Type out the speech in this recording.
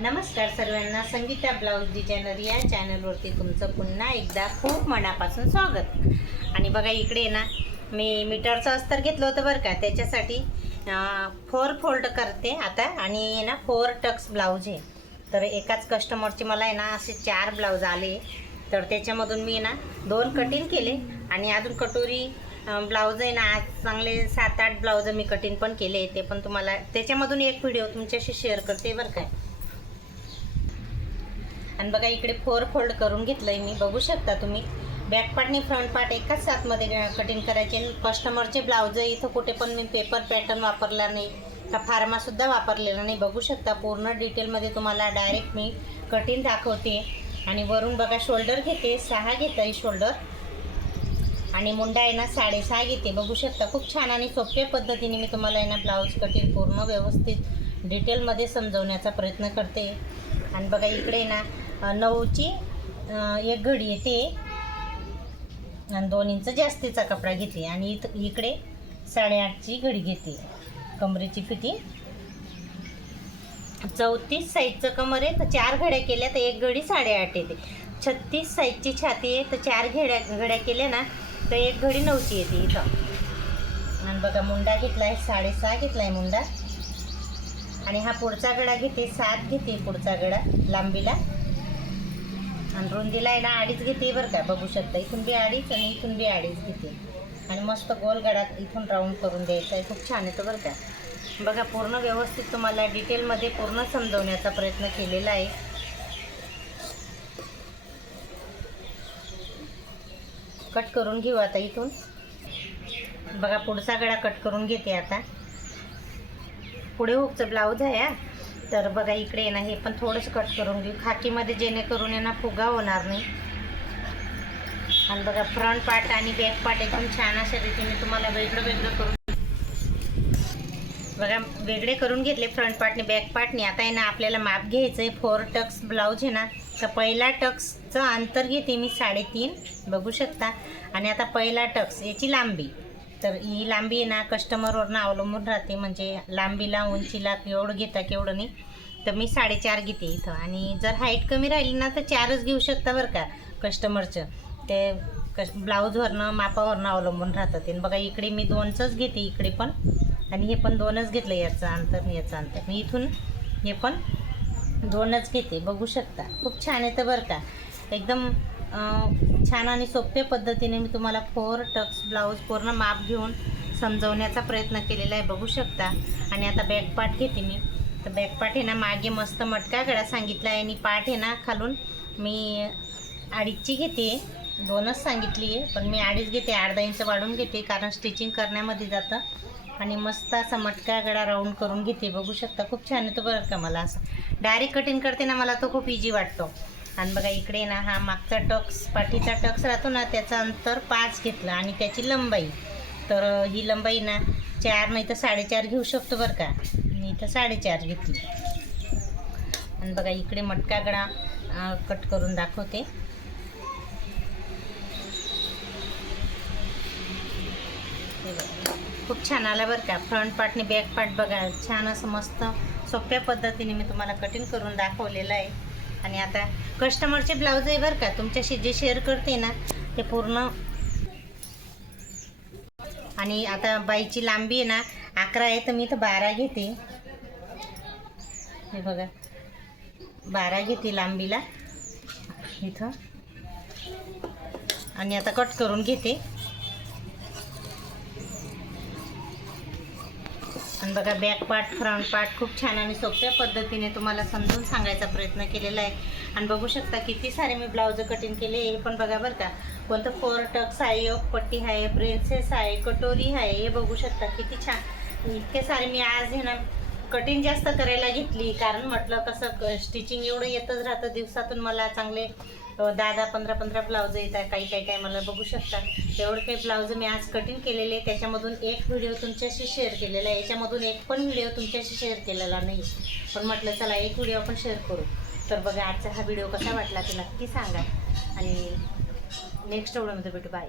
नमस्कार सर्वांना, Sangeeta blouse designer या चॅनलवरती तुमचं पुन्हा एकदा खूप मनापासून स्वागत. आणि बघा इकडे ना मी मीटरचं अस्तर घेतलं होतं बरं का, त्याच्यासाठी 4 फोल्ड करते आता. आणि ना 4 टक्स ब्लाऊज आहे. तर एकाच कस्टमरचे मला आहे ना असे 4 ब्लाऊज आले. तर त्याच्यामधून मी ना 2 कटिंग केले आणि अजून कटोरी ब्लाऊज आहे ना, आज चांगले 7-8 ब्लाऊज मी कटिंग पण केले. ते पण तुम्हाला त्याच्यामधून एक व्हिडिओ तुमच्याशी शेअर करते बरं काय. आणि बघा इकडे 4 फोल्ड करून घेतलंय मी, बघू शकता तुम्ही. बॅक पार्ट आणि फ्रंट पार्ट एकाच साथमध्ये कटिंग करायचे. कस्टमरचे ब्लाऊज इथं कुठे पण मी पेपर पॅटर्न वापरला नाही का फार्मासुद्धा वापरलेला नाही. बघू शकता पूर्ण डिटेलमध्ये तुम्हाला डायरेक्ट मी कटिंग दाखवते. आणि वरून बघा शोल्डर घेते, 6 घेत आहे शोल्डर. आणि मुंडा आहे ना 6.5 घेते. बघू शकता खूप छान आणि सोप्या पद्धतीने मी तुम्हाला आहे ना ब्लाऊज कटिंग पूर्ण व्यवस्थित डिटेलमध्ये समजवण्याचा प्रयत्न करते. आणि बघा इकडे ना 9ची 1 घडी येते आणि 2 इंच जास्तीचा कपडा घेते. आणि इकडे 8.5ची घडी घेते. कमरेची फिटिंग 34 साईजचं कमर आहे, तर 4 घड्या केल्या तर 1 घडी 8.5 येते. 36 साईजची छाती आहे, तर 4 घड्या केल्या ना तर 1 घडी 9ची येते इथं. आणि बघा मुंडा घेतला आहे 6.5 घेतला आहे मुंडा. आणि हा पुढचा गळा घेते 7 घेते पुढचा गळा लांबीला. आणि रुंदीला आहे ना 2.5 घेते बरं का. बघू शकता इथून बी 2.5 आणि इथून बी 2.5 घेते. आणि मस्त गोल गळात इथून राऊंड करून द्यायचा आहे. खूप छान येतो बरं का. बघा पूर्ण व्यवस्थित तुम्हाला डिटेलमध्ये पूर्ण समजवण्याचा प्रयत्न केलेला आहे. कट करून घेऊ आता इथून. बघा पुढचा गळा कट करून घेते आता. पुढे हुकचं ब्लाऊज आहे हा. तर बघा इकडे ना हे पण थोडंसं कट करून घेऊ खाकीमध्ये, जेणेकरून यांना फुगा होणार नाही. आणि बघा फ्रंट पार्ट आणि बॅक पार्ट एकदम छान अशा रीतीने तुम्हाला वेगळं करून बघा वेगळे करून घेतले फ्रंट पार्टने बॅक पार्टने. आता आहे ना आपल्याला माप घ्यायचं आहे. 4 टक्स ब्लाऊज आहे ना, तर पहिला टक्सचं अंतर घेते मी 3.5. बघू शकता. आणि आता पहिला टक्स याची लांबी, तर ही लांबी आहे ना कस्टमरवरनं अवलंबून राहते. म्हणजे लांबीला उंचीला केवढं घेता केवढं नाही. तर मी 4.5 घेते इथं. आणि जर हाईट कमी राहिली ना तर 4च घेऊ शकता बरं का. कस्टमरचं ते ब्लाऊजवरनं मापावरनं अवलंबून राहतं ते. बघा इकडे मी 2च घेते इकडे पण. आणि हे पण 2च घेतलं याचं अंतर. मी इथून हे पण 2च घेते. बघू शकता खूप छान येतं बरं का. एकदम छान आणि सोप्या पद्धतीने मी तुम्हाला 4 टक्स ब्लाऊज पूर्ण माप घेऊन समजवण्याचा प्रयत्न केलेला आहे. बघू शकता. आणि आता बॅक पार्ट घेते मी. तर बॅक पार्ट आहे ना मागे मस्त मटका गळा सांगितला आहे. आणि पार्ट आहे ना खालून मी 2.5ची घेते. 2च सांगितली आहे पण मी 2.5 घेते. अर्धा इंच वाढून घेते कारण स्टिचिंग करण्यामध्ये जातं. आणि मस्त असा मटका गळा राऊंड करून घेते. बघू शकता खूप छान येतो बरं का. मला असं डायरेक्ट कटिंग करते ना मला तो खूप इझी वाटतो. आणि बघा इकडे ना हा मागचा टक्स पाठीचा टक्स राहतो ना, त्याचं अंतर 5 घेतलं. आणि त्याची लंबाई, तर ही लंबाई ना 4 नाही तर 4.5 घेऊ शकतो बरं का. मी इथं 4.5 घेतली. आणि बघा इकडे मटका गळा कट करून दाखवते. खूप छान आला बरं का. फ्रंट पार्ट आणि बॅक पार्ट बघा छान असं मस्त सोप्या पद्धतीने मी तुम्हाला कटिंग करून दाखवलेलं आहे. आणि आता कस्टमरचे ब्लाऊज आहे बरं का, तुमच्याशी जे शेअर करते ना ते पूर्ण. आणि आता बाईची लांबी आहे ना 11 आहे, तर मी इथं 12 घेते. हे बघा 12 घेते लांबीला इथं. आणि आता कट करून घेते. आणि बघा बॅक पार्ट फ्रंट पार्ट खूप छान आणि सोप्या पद्धतीने तुम्हाला समजून सांगायचा प्रयत्न केलेला आहे. आणि बघू शकता किती सारे मी ब्लाऊज कटिंग केले. हे पण बघा बरं का. कोणतं 4 टक्स आहे, पट्टी आहे, प्रिन्सेस आहे, कटोरी आहे. हे बघू शकता किती छान. इतके सारे मी आज हे ना कटिंग जास्त करायला घेतली कारण म्हटलं कसं स्टिचिंग एवढं येतच राहतं. दिवसातून मला चांगले 10-10, 15-15 ब्लाऊज येतात काही मला. बघू शकता एवढे काही ब्लाऊज मी आज कटिंग केलेले. त्याच्यामधून एक व्हिडिओ तुमच्याशी शेअर केलेला आहे. याच्यामधून एक पण व्हिडिओ तुमच्याशी शेअर केलेला नाही, पण म्हटलं चला एक व्हिडिओ आपण शेअर करू. तर बघा आजचा हा व्हिडिओ कसा वाटला ते नक्की सांगा. आणि नेक्स्ट व्हिडिओमध्ये भेटू. बाय.